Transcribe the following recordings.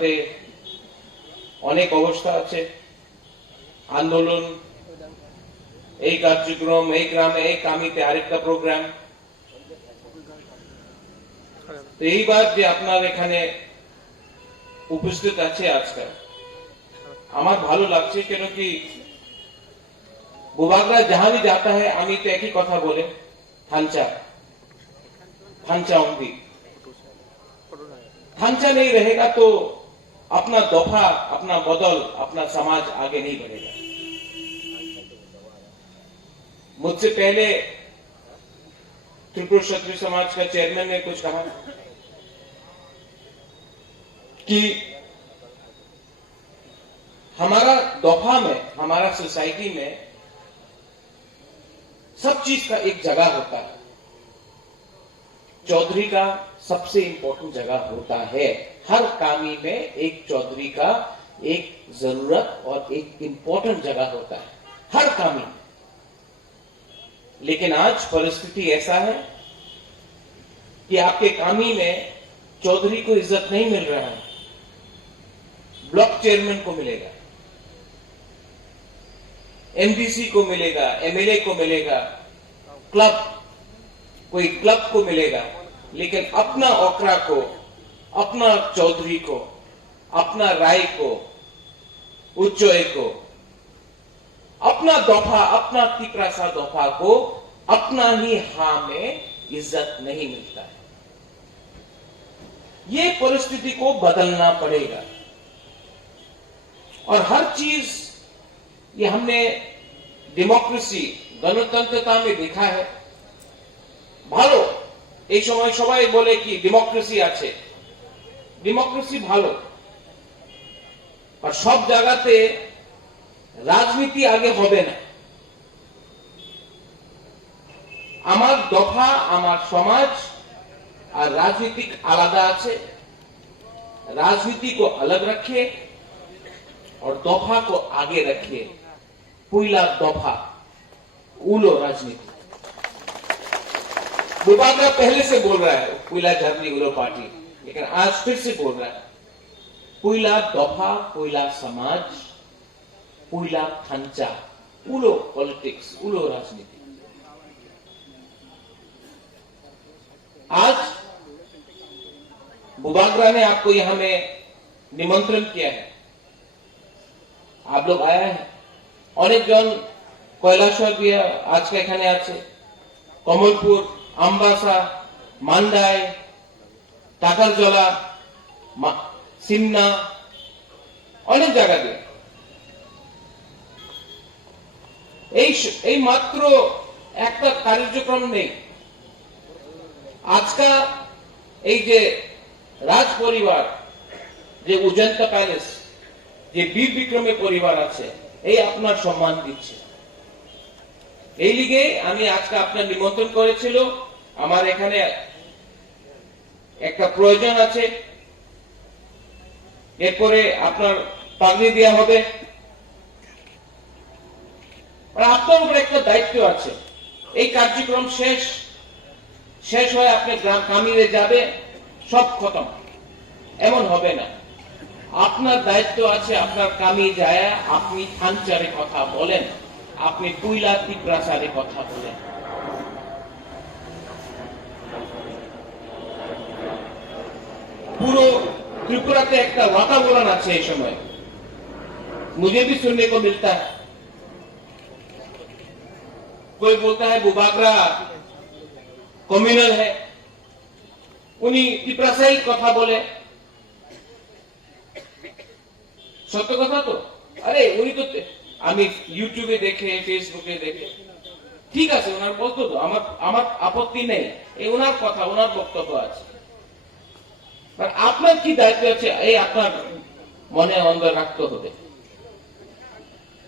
ত্রিপুরাতে অনেক অবস্থা আছে, আন্দোলন, এই কার্যক্রম, এই গ্রামে, এই কামিতে আরেকটা প্রোগ্রাম। তো এইবার যে আপনার এখানে উপস্থিত আছে আজকাল, আমার ভালো লাগছে, কেন কি बुबागरा जहां भी जाता है अमित एक ही कथा बोले, थांचा थांचा उंगी, थांचा नहीं रहेगा तो अपना दफा, अपना बदल, अपना समाज आगे नहीं बढ़ेगा। मुझसे पहले त्रिपुरा क्षत्रिय समाज का चेयरमैन ने कुछ कहा कि हमारा दफा में, हमारा सोसाइटी में सब चीज का एक जगह होता है। चौधरी का सबसे इंपॉर्टेंट जगह होता है। हर कामी में एक चौधरी का एक जरूरत और एक इंपॉर्टेंट जगह होता है, हर कामी में। लेकिन आज परिस्थिति ऐसा है कि आपके कामी में चौधरी को इज्जत नहीं मिल रहा है, ब्लॉक चेयरमैन को मिलेगा, एमडीसी को मिलेगा, एमएलए को मिलेगा, क्लब, कोई क्लब को मिलेगा, लेकिन अपना ओकरा को, अपना चौधरी को, अपना राय को, उच्चोय को, अपना दफा, अपना तिपरासा दफा को अपना ही हां में इज्जत नहीं मिलता है। ये परिस्थिति को बदलना पड़ेगा। और हर चीज ये हमने डेमोक्रेसी, गणतंत्रता में देखा है। ভালো, এই সময় সবাই বলে কি ডেমোক্রেসি আছে, ডেমোক্রেসি ভালো, আর সব জায়গাতে রাজনীতি আগে হবে না। আমার দফা, আমার সমাজ আর রাজনীতি আলাদা আছে। राजनीति को अलग रखिए और दफा को आगे रखिए। पहला दफा उलो राजनीति। बुबागरा पहले से बोल रहा है पहला झरनी उलो पार्टी, लेकिन आज फिर से बोल रहा है पहला दफा, पहला समाज, पहला खांचा, उलो पॉलिटिक्स, उलो राजनीति। आज बुबागरा ने आपको यहां में निमंत्रण किया है, आप लोग आया है। अनेक जन কৈলাসহর দিয়া আজকে এখানে আছে, কমলপুর, আমবাসা, মান্দাই, টাকারজলা, সিমনা, অনেক জায়গা দিয়ে এই মাত্র একটা কার্যক্রম নেই। আজকা এই যে রাজ পরিবার, যে উজন্তা প্যালেস, যে বীর বিক্রমে পরিবার আছে, এই আপনার সম্মান দিচ্ছে। এই লিগে আমি আজকে আপনার নিমন্ত্রণ করেছিল। আমার এখানে একটা প্রয়োজন আছে, এরপরে আপনার পাগড়ি দেওয়া হবে। আর আপনার উপর একটা দায়িত্ব আছে। এই কার্যক্রম শেষ হয়ে আপনি গ্রাম কামিরে যাবে, সব খতম, এমন হবে না। আপনার দায়িত্ব আছে, আপনার কামি যায় আপনি খানচারে কথা বলেন, আপনি পুইলা তিপ্রাসারে কথা বলেন। पूरे त्रिपुरा के एक वातावरण अच्छे इस समय मुझे भी सुनने को मिलता है। कोई बोलता है बुबागरा कम्युनल है, उन्हीं तिप्रासाई कथा बोले, सत्य कथा तो अरे उन्हीं तो আমি ইউটিউবে দেখে, ফেসবুকে দেখে, ঠিক আছে ওনার বলতো তো, আমার আপত্তি নেই, এই ওনার কথা, ওনার বক্তব্য আছে। আপনার কি দায়িত্ব আছে এই আপনার মনে অন্তর রাখতে হবে।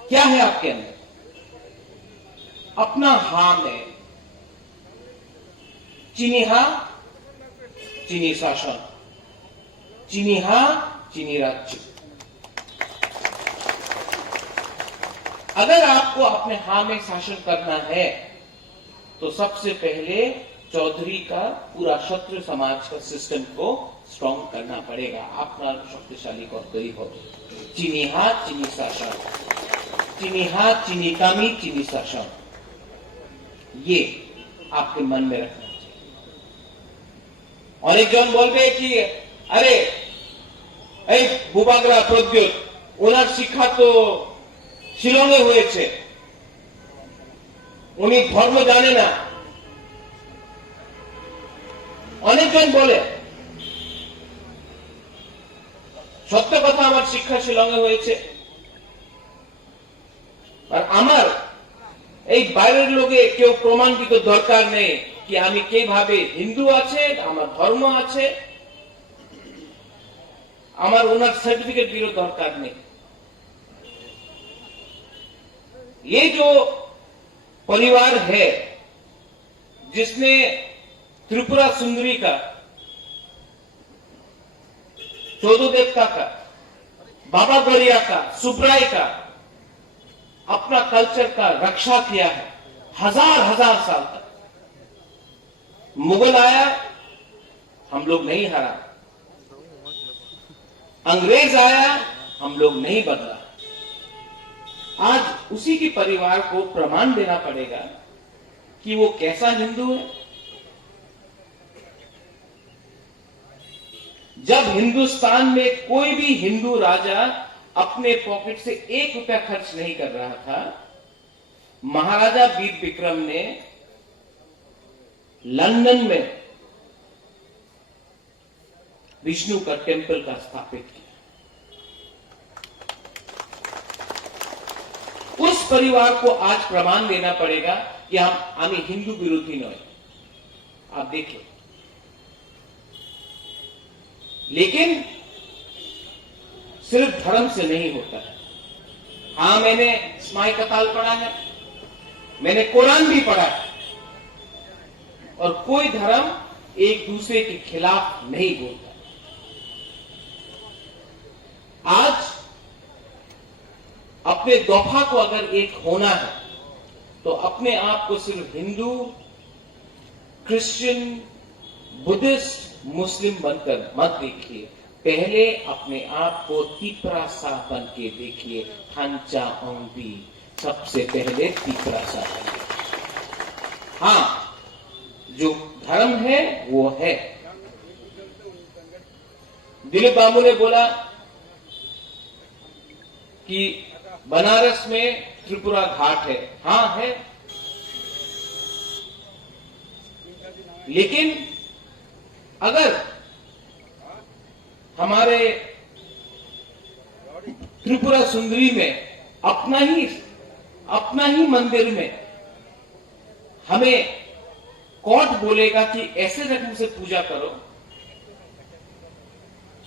क्या है आपके अंदर? अपना हां में चीनी हां, चीनी शासन, चीनी हां, चीनी राज्य। अगर आपको अपने हां में शासन करना है तो सबसे पहले चौधरी का पूरा क्षत्रिय समाज का सिस्टम को स्ट्रॉन्ग करना पड़ेगा। अपना शक्तिशाली करी हो चीनी हाथ चीनी शासन, चीनी हाथ चीनी कामी चीनी शासन, ये आपके मन में रखना चाहिए। और एक जन बोलते कि अरे बुबाग्रा प्रद्युत ओनार शिक्षा तो शिलंगे हुए, उन्हीं धर्म जाने ना, অনেকজন বলে সত্য কথা আমার শিক্ষা শিলংয়ে হয়েছে, আর আমার এই বাইরের লোকে কেউ প্রমাণ দিতে দরকার নেই কি আমি কিভাবে হিন্দু আছে, আমার ধর্ম আছে, আমার ওনার সার্টিফিকেট দিরও দরকার নেই। ये जो परिवार है जिसने त्रिपुरा सुंदरी का, चौदह देवता का, बाबा गौरिया का, सुब्राय का अपना कल्चर का रक्षा किया है हजार हजार साल तक। मुगल आया, हम लोग नहीं हरा, अंग्रेज आया, हम लोग नहीं बदला। आज उसी के परिवार को प्रमाण देना पड़ेगा कि वो कैसा हिंदू है। जब हिंदुस्तान में कोई भी हिंदू राजा अपने पॉकेट से 1 रुपया खर्च नहीं कर रहा था, महाराजा वीर विक्रम ने लंदन में विष्णु का टेंपल का स्थापित किया। उस परिवार को आज प्रमाण देना पड़ेगा कि हम हिंदू विरोधी नय। आप देखिए, लेकिन सिर्फ धर्म से नहीं होता है। हां, मैंने स्माई कताल पढ़ा है, मैंने कुरान भी पढ़ा है, और कोई धर्म एक दूसरे के खिलाफ नहीं बोलता। आज अपने दफा को अगर एक होना है तो अपने आप को सिर्फ हिंदू, क्रिश्चियन, बुद्धिस्ट, मुस्लिम बनकर मत देखिए। पहले अपने आप को तिपरासा बन के देखिए। हंचा ओंबी, सबसे पहले तिपरासा बनिए। हाँ, जो धर्म है वो है। दिलीप बाबू ने बोला कि बनारस में त्रिपुरा घाट है। हाँ है, लेकिन अगर हमारे त्रिपुरा सुंदरी में अपना ही मंदिर में हमें कोर्ट बोलेगा कि ऐसे रकम से पूजा करो,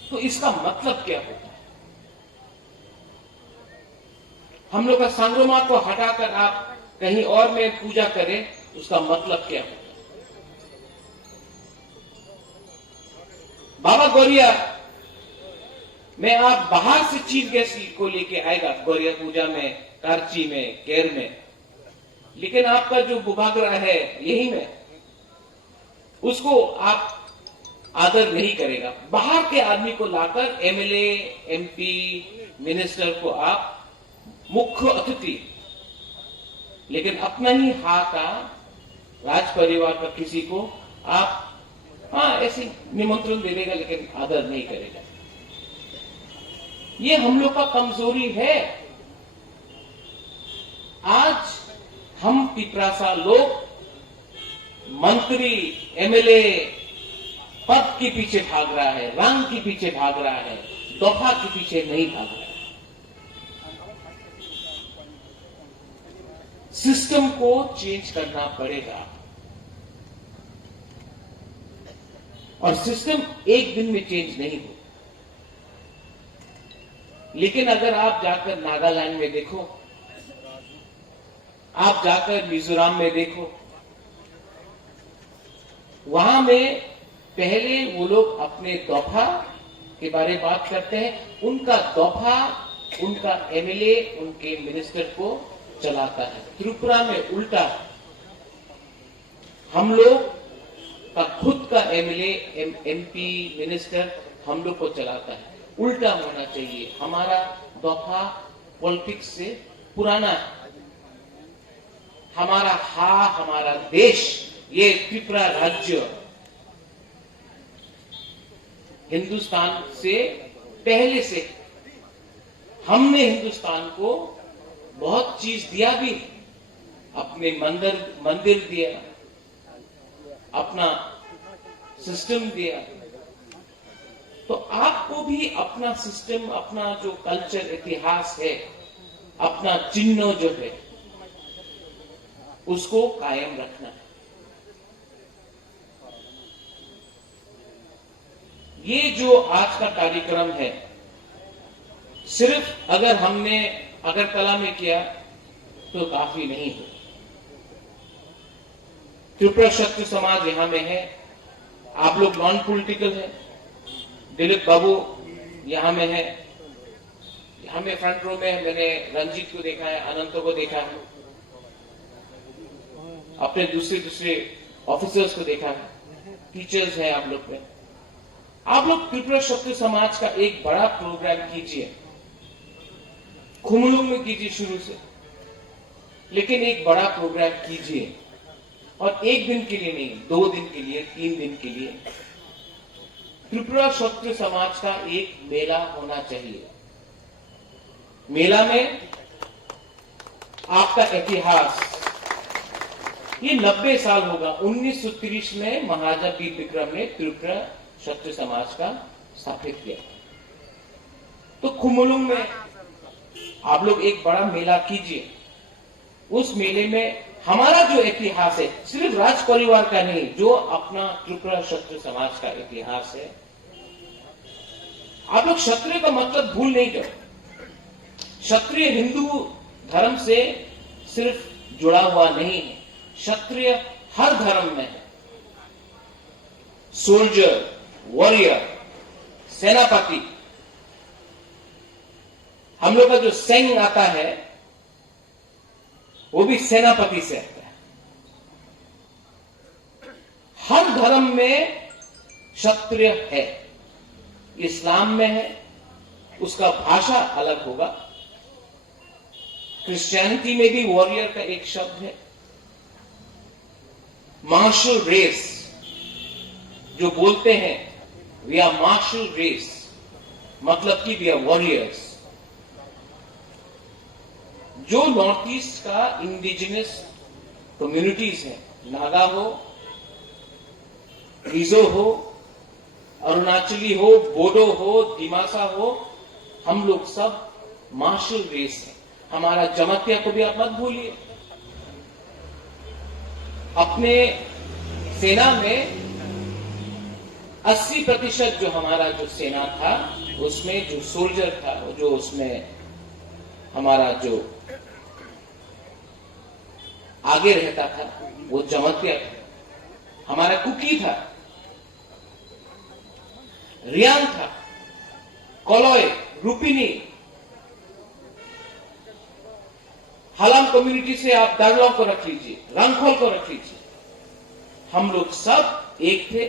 तो इसका मतलब क्या होता है? हम लोग का सांग्रोमा को हटाकर आप कहीं और में पूजा करें, उसका मतलब क्या होता है? बाबा गौरिया में आप बाहर से चीफ गेस्ट को लेके आएगा गौरिया पूजा में, कार्ची में, केर में, लेकिन आपका जो बुभागरा है यही में, उसको आप आदर नहीं करेगा। बाहर के आदमी को लाकर एमएलए, एमपी, मिनिस्टर को आप मुख्य अतिथि, लेकिन अपना ही हा का राज परिवार का किसी को आप ऐसे निमंत्रण दे देगा, लेकिन आदर नहीं करेगा। ये हम लोग का कमजोरी है। आज हम पिपरासा लोग मंत्री, एमएलए पद के पीछे भाग रहा है, रंग के पीछे भाग रहा है, दफा के पीछे नहीं भाग रहा है। सिस्टम को चेंज करना पड़ेगा, और सिस्टम एक दिन में चेंज नहीं हो। लेकिन अगर आप जाकर नागालैंड में देखो, आप जाकर मिजोरम में देखो, वहां में पहले वो लोग अपने दफा के बारे में बात करते हैं। उनका दफा, उनका एमएलए, उनके मिनिस्टर को चलाता है। त्रिपुरा में उल्टा, हम लोग का खुद का एमएलए एमपी मिनिस्टर हम लोग को चलाता है। उल्टा होना चाहिए। हमारा दफा पॉलिटिक्स से पुराना है। हमारा देश, ये त्रिपुरा राज्य हिंदुस्तान से पहले से, हमने हिंदुस्तान को बहुत चीज दिया भी। अपने मंदिर दिया, अपना सिस्टम दिया। तो आपको भी अपना सिस्टम, अपना जो कल्चर, इतिहास है, अपना चिन्ह जो है, उसको कायम रखना है। ये जो आज का कार्यक्रम है, सिर्फ अगर हमने अगरतला में किया तो काफी नहीं हो। त्रिपुरा क्षत्रिय समाज यहां में है। आप लोग नॉन पॉलिटिकल है। दिलीप बाबू यहां में है। यहां में फ्रंट रो में मैंने रंजीत को देखा है, अनंत को देखा है, अपने दूसरे ऑफिसर्स को देखा है, टीचर्स हैं आप लोग में। आप लोग त्रिपुरा क्षत्रिय समाज का एक बड़ा प्रोग्राम कीजिए। खुमलुंग में कीजिए शुरू से, लेकिन एक बड़ा प्रोग्राम कीजिए। और एक दिन के लिए नहीं, 2 दिन के लिए, 3 दिन के लिए त्रिपुरा क्षत्रिय समाज का एक मेला होना चाहिए। मेला में आपका इतिहास, ये 90 साल होगा। 1930 में महाराजा वीर विक्रम ने त्रिपुरा क्षत्रिय समाज का स्थापित किया। तो खुमलुंग में आप लोग एक बड़ा मेला कीजिए। उस मेले में हमारा जो इतिहास है, सिर्फ राज परिवार का नहीं, जो अपना त्रिपुरा क्षत्रिय समाज का इतिहास है, आप लोग क्षत्रिय का मतलब भूल नहीं करो। क्षत्रिय हिंदू धर्म से सिर्फ जुड़ा हुआ नहीं है, क्षत्रिय हर धर्म में है। सोल्जर, वॉरियर, सेनापति, हम लोग का जो सैन्य आता है वो भी सेनापति से आता है। हर धर्म में क्षत्रिय है। इस्लाम में है, उसका भाषा अलग होगा। क्रिश्चियनिटी में भी वॉरियर का एक शब्द है। मार्शल रेस जो बोलते हैं, वी आर मार्शल रेस, मतलब कि वी आर वॉरियर्स। जो नॉर्थ ईस्ट का इंडिजिनस कम्युनिटीज है, नागा हो, मिजो हो, अरुणाचली हो, बोडो हो, दिमासा हो, हम लोग सब मार्शल रेस है। हमारा जमातिया को भी आप मत भूलिए। अपने सेना में 80% जो हमारा जो सेना था, उसमें जो सोल्जर था, जो उसमें हमारा जो आगे रहता था, वो जमातिया था। हमारा कुकी था, रियांग था, कोलोय, रूपिनी, हलाम कम्युनिटी से आप दागलाओं को रख लीजिए, रंगखोल को रख लीजिए, हम लोग सब एक थे।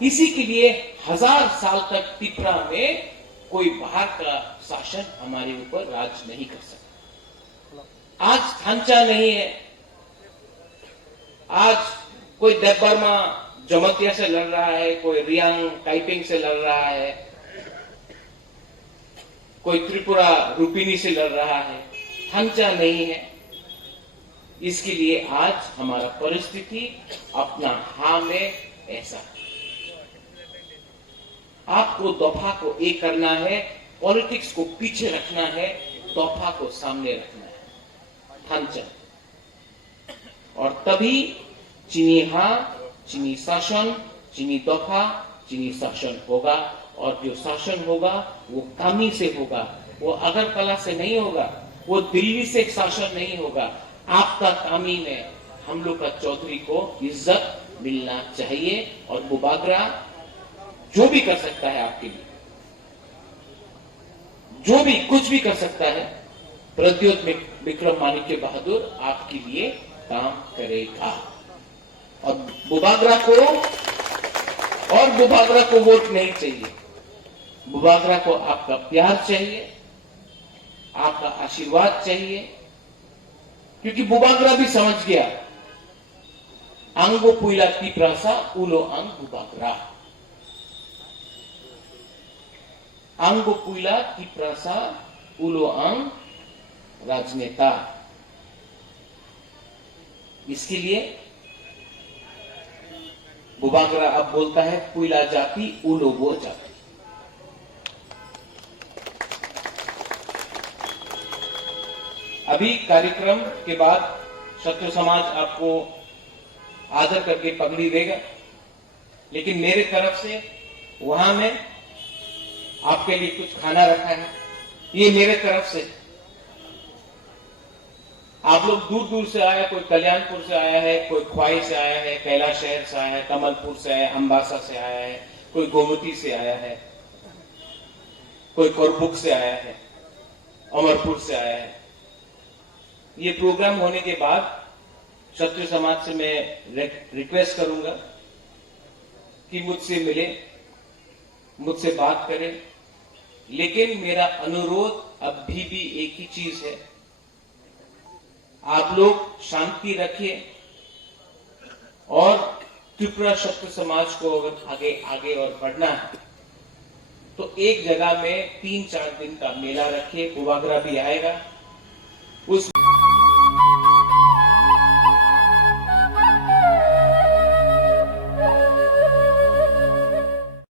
इसी के लिए 1000 साल तक त्रिपुरा में कोई बाहर का शासन हमारे ऊपर राज नहीं कर सकता। आज थांचा नहीं है, आज कोई देबबर्मा जमतिया से लड़ रहा है, कोई रियांग टाइपिंग से लड़ रहा है, कोई त्रिपुरा रूपिनी से लड़ रहा है, थांचा नहीं है। इसके लिए आज हमारा परिस्थिति अपना हाँ में ऐसा है। आपको दफा को एक करना है, पॉलिटिक्स को पीछे रखना है, दफा को सामने रखना है, थांचा। और तभी चीनी हाँ, चीनी शासन, चीनी दफा, चीनी शासन होगा। और जो शासन होगा वो कामी से होगा, वो अगरतला से नहीं होगा, वो दिल्ली से शासन नहीं होगा। आपका कामी में हम लोग का चौधरी को इज्जत मिलना चाहिए। और मुबागरा जो भी कर सकता है आपके लिए, जो भी कुछ भी कर सकता है, प्रद्योत विक्रम माणिक्य बहादुर आपके लिए काम करेगा। और बुबागरा को वोट नहीं चाहिए। बुबागरा को आपका प्यार चाहिए, आपका आशीर्वाद चाहिए, क्योंकि बुबागरा भी समझ गया आंगो पुइला तीप्रासा उलो आंग बुबागरा, आंगो पुइला तीप्रासा उलो आंग राजनेता। इसके लिए बुबागरा अब बोलता है पुइला जाति उलो वो जाति। अभी कार्यक्रम के बाद क्षत्रिय समाज आपको आदर करके पगड़ी देगा, लेकिन मेरे तरफ से वहां में आपके लिए कुछ खाना रखा है। ये मेरे तरफ से, आप लोग दूर दूर से आया, कोई कल्याणपुर से आया है, कोई ख्वाई से आया है, कैलाश शहर से आया है, कमलपुर से आया है, अंबासा से आया है, कोई गोमती से आया है, कोई कोरबुक से आया है, अमरपुर से आया है। ये प्रोग्राम होने के बाद क्षत्रिय समाज से मैं रिक्वेस्ट करूंगा कि मुझसे मिले, मुझसे बात करें, लेकिन मेरा अनुरोध अभी भी एक ही चीज है, आप लोग शांति रखिए और त्रिपुरा क्षत्रिय समाज को अगर आगे और बढ़ना है तो एक जगह में 3-4 दिन का मेला रखिए। बुबागरा भी आएगा,